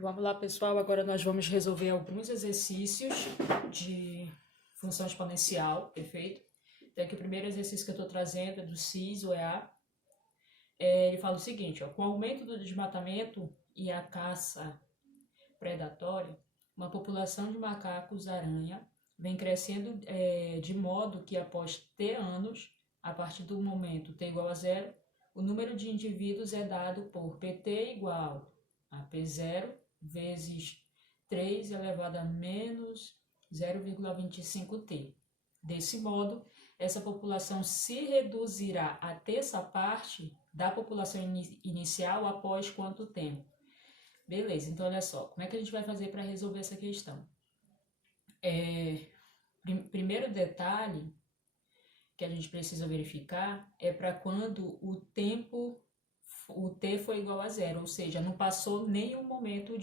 Vamos lá, pessoal. Agora nós vamos resolver alguns exercícios de função exponencial, perfeito? Então, aqui o primeiro exercício que eu estou trazendo é do CIS, o EA. Ele fala o seguinte, ó, com o aumento do desmatamento e a caça predatória, uma população de macacos-aranha vem crescendo de modo que após T anos, a partir do momento T igual a zero, o número de indivíduos é dado por PT igual a P0 vezes 3 elevado a menos 0,25t. Desse modo, essa população se reduzirá a terça parte da população inicial após quanto tempo? Beleza, então olha só, como é que a gente vai fazer para resolver essa questão? Primeiro detalhe que a gente precisa verificar é para quando o T foi igual a zero, ou seja, não passou nenhum momento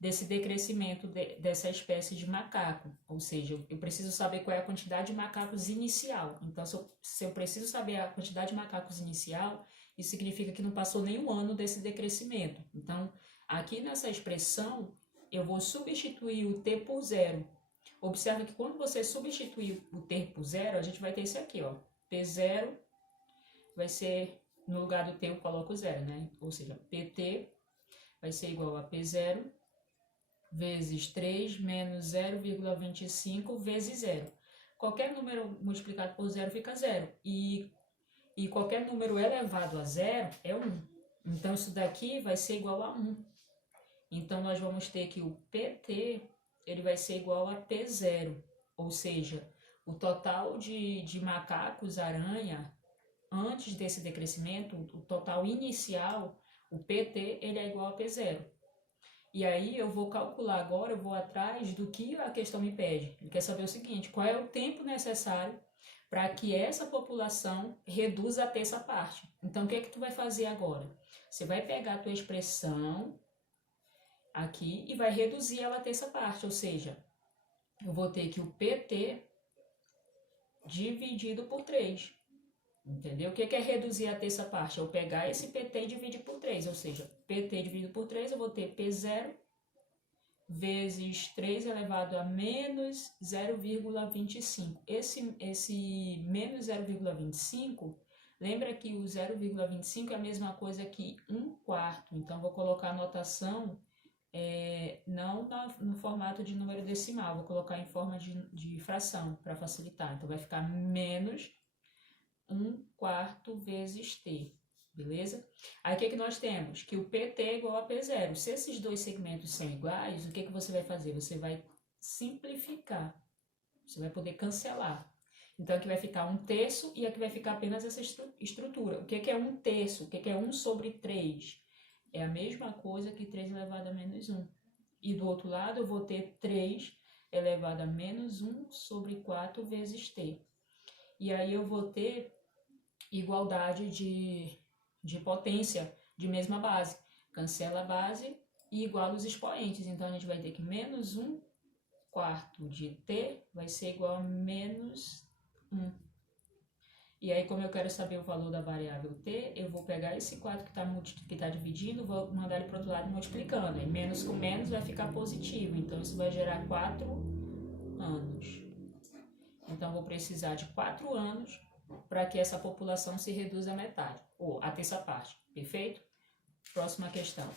desse decrescimento dessa espécie de macaco, ou seja, eu preciso saber qual é a quantidade de macacos inicial. Então, se eu preciso saber a quantidade de macacos inicial, isso significa que não passou nenhum ano desse decrescimento. Então, aqui nessa expressão, eu vou substituir o T por zero. Observa que quando você substituir o T por zero, a gente vai ter isso aqui, ó. P0 vai ser, no lugar do T eu coloco zero, né? Ou seja, PT vai ser igual a P0 vezes 3 menos 0,25 vezes zero. Qualquer número multiplicado por zero fica zero. E qualquer número elevado a zero é 1. Então, isso daqui vai ser igual a 1. Então, nós vamos ter que o PT ele vai ser igual a P0. Ou seja, o total de macacos-aranha antes desse decrescimento, o total inicial, o PT, ele é igual a P0. E aí eu vou calcular agora, eu vou atrás do que a questão me pede. Ele quer saber o seguinte, qual é o tempo necessário para que essa população reduza a terça parte. Então, o que é que tu vai fazer agora? Você vai pegar a tua expressão aqui e vai reduzir ela a terça parte, ou seja, eu vou ter que o PT dividido por 3. Entendeu? O que é reduzir a terça parte? Eu pegar esse PT e dividir por 3, ou seja, PT dividido por 3, eu vou ter P0 vezes 3 elevado a menos 0,25. Esse menos 0,25, lembra que o 0,25 é a mesma coisa que 1/4. Então, vou colocar a notação não no formato de número decimal, vou colocar em forma de fração para facilitar. Então, vai ficar menos 1/4 vezes T, beleza? Aí, o que nós temos? Que o PT é igual a P0. Se esses dois segmentos são iguais, o que você vai fazer? Você vai simplificar. Você vai poder cancelar. Então, aqui vai ficar 1/3 e aqui vai ficar apenas essa estrutura. O que é 1/3? O que é 1 sobre 3? É a mesma coisa que 3 elevado a menos 1. E do outro lado, eu vou ter 3 elevado a menos 1 sobre 4 vezes T. E aí, eu vou ter igualdade de potência de mesma base. Cancela a base e iguala os expoentes. Então, a gente vai ter que menos 1/4 de T vai ser igual a menos 1. E aí, como eu quero saber o valor da variável T, eu vou pegar esse 4 que tá dividindo, vou mandar ele para o outro lado multiplicando. E menos com menos vai ficar positivo. Então, isso vai gerar 4 anos. Então, vou precisar de 4 anos para que essa população se reduza a metade, ou a terça parte, perfeito? Próxima questão.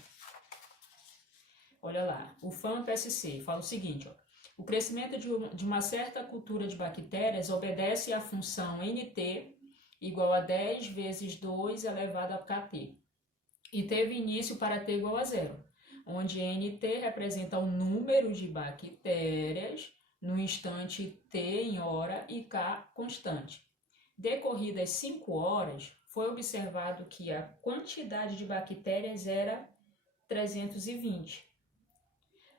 Olha lá, o FAM-PSC fala o seguinte, ó, o crescimento de uma certa cultura de bactérias obedece à função NT igual a 10 vezes 2 elevado a KT, e teve início para T igual a zero, onde NT representa o número de bactérias no instante T em hora e K constante. Decorridas 5 horas, foi observado que a quantidade de bactérias era 320.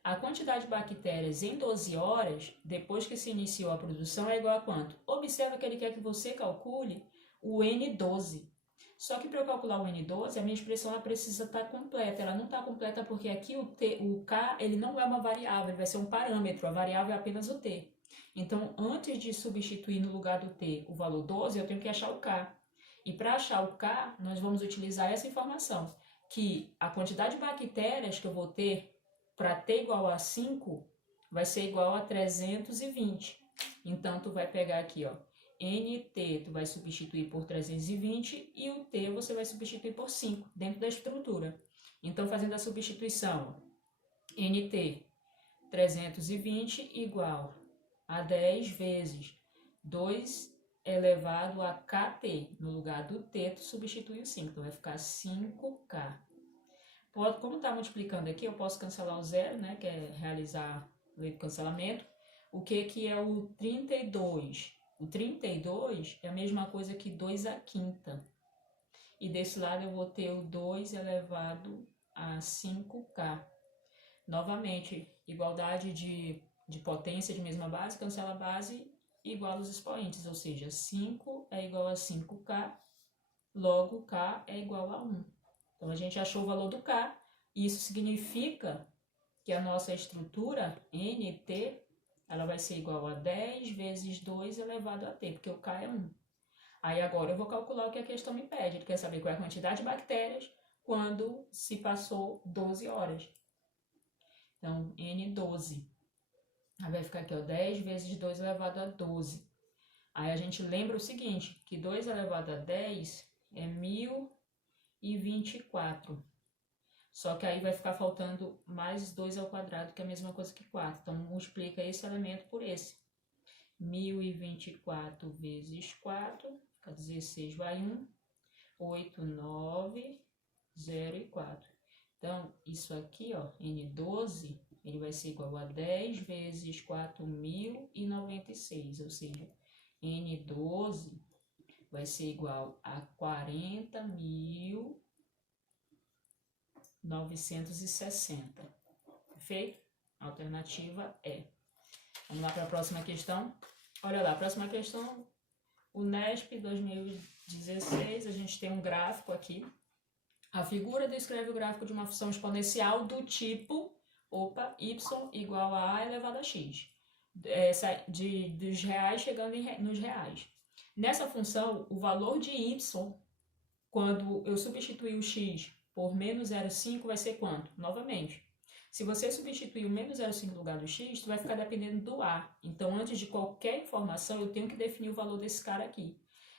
A quantidade de bactérias em 12 horas, depois que se iniciou a produção, é igual a quanto? Observa que ele quer que você calcule o N12. Só que para eu calcular o N12, a minha expressão ela precisa estar completa. Ela não está completa porque aqui o K ele não é uma variável, ele vai ser um parâmetro. A variável é apenas o T. Então, antes de substituir no lugar do T o valor 12, eu tenho que achar o K. E para achar o K, nós vamos utilizar essa informação. que a quantidade de bactérias que eu vou ter para t igual a 5 vai ser igual a 320. Então, tu vai pegar aqui, ó, NT tu vai substituir por 320 e o T você vai substituir por 5 dentro da estrutura. Então, fazendo a substituição, NT 320 igual a 10 vezes 2 elevado a KT. No lugar do T, tu substitui o 5, então vai ficar 5K. Como está multiplicando aqui, eu posso cancelar o zero, né, que é realizar a lei do cancelamento. O que é o 32? O 32 é a mesma coisa que 2 à quinta. E desse lado eu vou ter o 2 elevado a 5K. Novamente, igualdade de potência de mesma base, cancela a base, igual os expoentes, ou seja, 5 é igual a 5K, logo K é igual a 1. Então, a gente achou o valor do K, e isso significa que a nossa estrutura NT, ela vai ser igual a 10 vezes 2 elevado a T, porque o K é 1. Aí agora eu vou calcular o que a questão me pede. Ele quer saber qual é a quantidade de bactérias quando se passou 12 horas. Então, N12. Aí vai ficar aqui, ó, 10 vezes 2 elevado a 12. Aí a gente lembra o seguinte, que 2 elevado a 10 é 1024. Só que aí vai ficar faltando mais 2 ao quadrado, que é a mesma coisa que 4. Então, multiplica esse elemento por esse. 1024 vezes 4, fica 16, vai 1, 8, 9, 0 e 4. Então, isso aqui, ó, N12, ele vai ser igual a 10 vezes 4.096, ou seja, N12 vai ser igual a 40.960. Perfeito? A alternativa é. Vamos lá para a próxima questão. Olha lá, a próxima questão, o NESP 2016, a gente tem um gráfico aqui. A figura descreve o gráfico de uma função exponencial do tipo, y igual a a elevado a x. Dos reais chegando nos reais. Nessa função, o valor de y, quando eu substituir o x por menos 0,5, vai ser quanto? Novamente, se você substituir o menos 0,5 no lugar do x, tu vai ficar dependendo do a. Então, antes de qualquer informação, eu tenho que definir o valor desse cara aqui.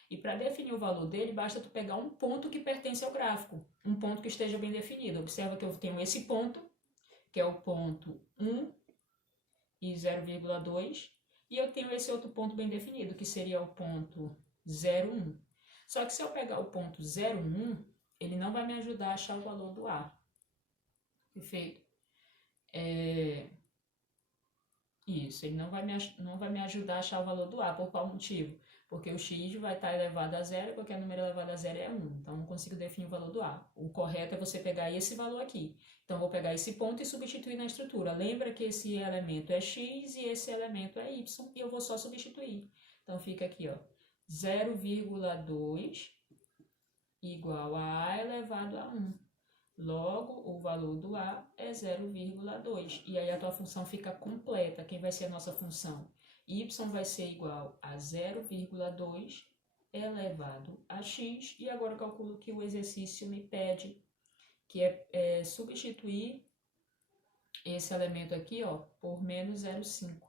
E para definir o valor dele, basta tu pegar um ponto que pertence ao gráfico. Um ponto que esteja bem definido. Observa que eu tenho esse ponto, que é o ponto 1 e 0,2. E eu tenho esse outro ponto bem definido, que seria o ponto 0,1. Só que se eu pegar o ponto 0,1, ele não vai me ajudar a achar o valor do a. Perfeito? Isso, ele não vai me ajudar a achar o valor do a. Por qual motivo? Porque o x vai estar elevado a zero e qualquer número elevado a zero é 1. Então, não consigo definir o valor do a. O correto é você pegar esse valor aqui. Então, eu vou pegar esse ponto e substituir na estrutura. Lembra que esse elemento é x e esse elemento é y, e eu vou só substituir. Então, fica aqui, ó, 0,2 igual a elevado a 1. Logo, o valor do a é 0,2. E aí a tua função fica completa. Quem vai ser a nossa função? Y vai ser igual a 0,2 elevado a x. E agora eu calculo que o exercício me pede, que é substituir esse elemento aqui, ó, por menos 0,5.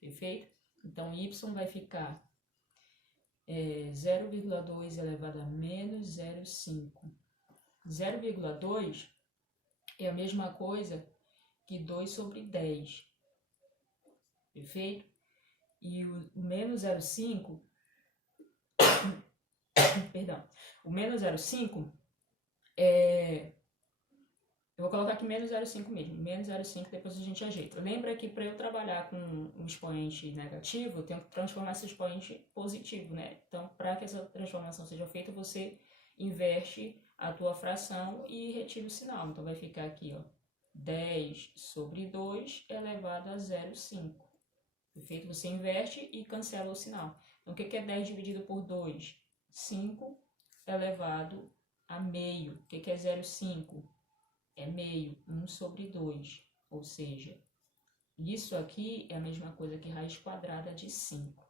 Perfeito? Então, y vai ficar 0,2 elevado a menos 0,5. 0,2 é a mesma coisa que 2 sobre 10. Perfeito? E o menos 0,5, perdão, o menos 0,5 eu vou colocar aqui menos 0,5 mesmo, menos 0,5, depois a gente ajeita. Lembra que para eu trabalhar com um expoente negativo, eu tenho que transformar esse expoente positivo, né? Então, para que essa transformação seja feita, você inverte a tua fração e retira o sinal. Então, vai ficar aqui, ó, 10 sobre 2 elevado a 0,5. Perfeito? Você inverte e cancela o sinal. Então, o que é 10 dividido por 2? 5 elevado a meio. O que é 0,5? É meio, 1 sobre 2. Ou seja, isso aqui é a mesma coisa que raiz quadrada de 5.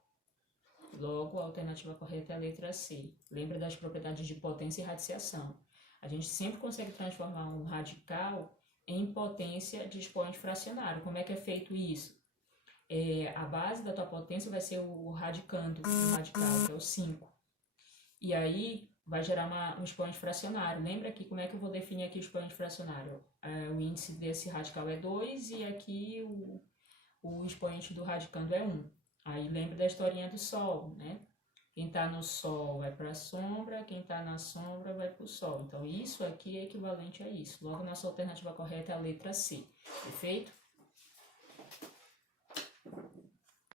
Logo, a alternativa correta é a letra C. Lembra das propriedades de potência e radiciação. A gente sempre consegue transformar um radical em potência de expoente fracionário. Como é que é feito isso? A base da tua potência vai ser o radicando do radical, que é o 5. E aí vai gerar um expoente fracionário. Lembra aqui como é que eu vou definir aqui o expoente fracionário? O índice desse radical é 2 e aqui o expoente do radicando é 1. Aí lembra da historinha do Sol, né? Quem está no Sol vai para a sombra, quem está na sombra vai para o Sol. Então, isso aqui é equivalente a isso. Logo, nossa alternativa correta é a letra C. Perfeito?